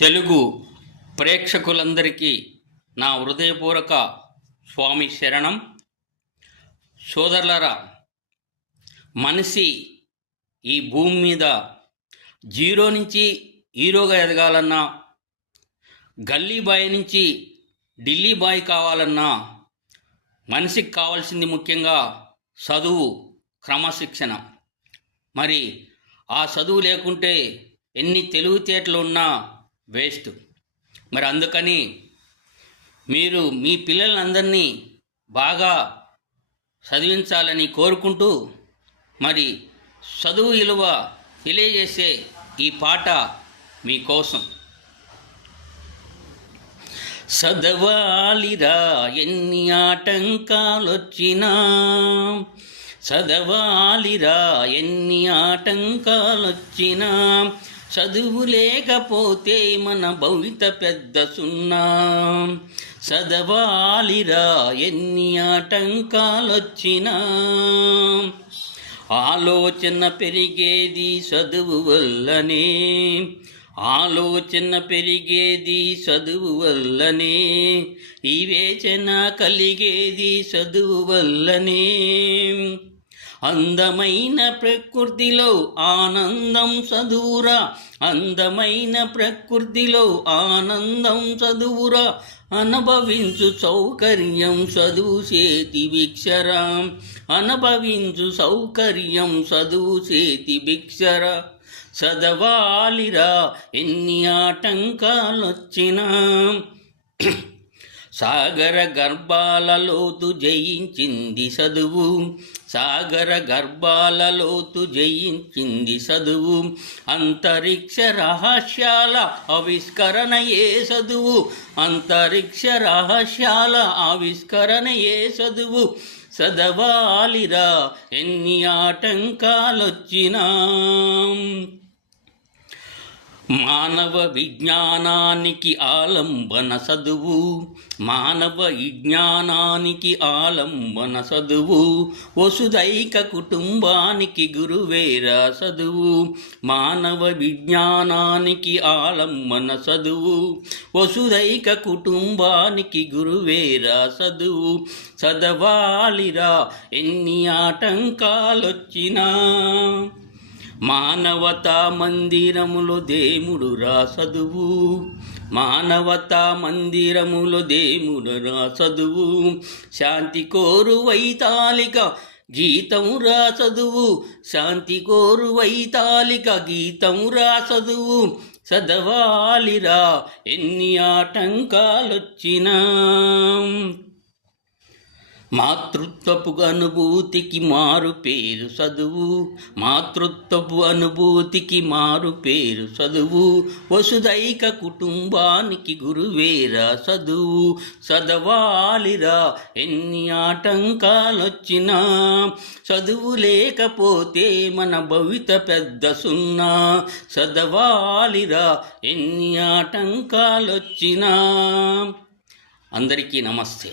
తెలుగు ప్రేక్షకులందరికీ నా హృదయపూర్వక స్వామి శరణం. సోదరులారా, మనిషి ఈ భూమి మీద జీరో నుంచి హీరోగా ఎదగాలన్నా, గల్లీ బాయ్ నుంచి ఢిల్లీ బాయ్ కావాలన్నా మనిషికి కావాల్సింది ముఖ్యంగా చదువు, క్రమశిక్షణ. మరి ఆ చదువు లేకుంటే ఎన్ని తెలివితేటలు ఉన్నా వేస్ట్. మరి అందుకని మీరు మీ పిల్లలందరినీ బాగా చదివించాలని కోరుకుంటూ, మరి చదువు విలువ తెలియజేసే ఈ పాట మీకోసం. చదవాలిరా ఎన్ని ఆటంకాలొచ్చినా, చదవాలిరా ఎన్ని ఆటంకాలొచ్చినా, చదువు లేకపోతే మన భవిత పెద్ద సున్నా. చదవాలిరా ఎన్ని ఆటంకాలొచ్చినా, ఆలోచన పెరిగేది చదువు వల్లనే, ఆలోచన పెరిగేది చదువు వల్లనే, వివేచన కలిగేది చదువు వల్లనే. అందమైన ప్రకృతిలో ఆనందం చదువురా, అందమైన ప్రకృతిలో ఆనందం చదువురా, అనుభవించు సౌకర్యం చదువు చేతి భిక్షరా, అనుభవించు సౌకర్యం చదువు చేతి భిక్షరా. చదవాలిరా ఎన్ని ఆటంకాలొచ్చినా, సాగర గర్భాల లోతు జయించింది చదువు, సాగర గర్భాల లోతు జయించింది చదువు, అంతరిక్ష రహస్యాల ఆవిష్కరణయే చదువు, అంతరిక్ష రహస్యాల ఆవిష్కరణయే చదువు. చదవాలిరా ఎన్ని ఆటంకాలొచ్చినా, మానవ విజ్ఞానానికి ఆలంబన చదువు, మానవ విజ్ఞానానికి ఆలంబన చదువు, వసుదైక కుటుంబానికి గురువేరా చదువు, మానవ విజ్ఞానానికి ఆలంబన చదువు, వసుదైక కుటుంబానికి గురువేరా చదువు. చదవాలిరా ఎన్ని ఆటంకాలొచ్చినా, మానవతా మందిరములో దేవుడు రా చదువు, మానవతా మందిరములో దేవుడు రా చదువు, శాంతి కోరు వైతాళిక గీతము రా చదువు, శాంతి కోరు వైతాళిక గీతము రా చదువు. చదవాలిరా ఎన్ని ఆటంకాలొచ్చినా, మాతృత్వపు అనుభూతికి మారు పేరు చదువు, మాతృత్వపు అనుభూతికి మారు పేరు చదువు, వసుదైక కుటుంబానికి గురువేరా చదువు. చదవాలిరా ఎన్ని ఆటంకాలొచ్చినా, చదువు లేకపోతే మన భవిత పెద్ద సున్నా. చదవాలిరా ఎన్ని ఆటంకాలొచ్చినా. అందరికీ నమస్తే.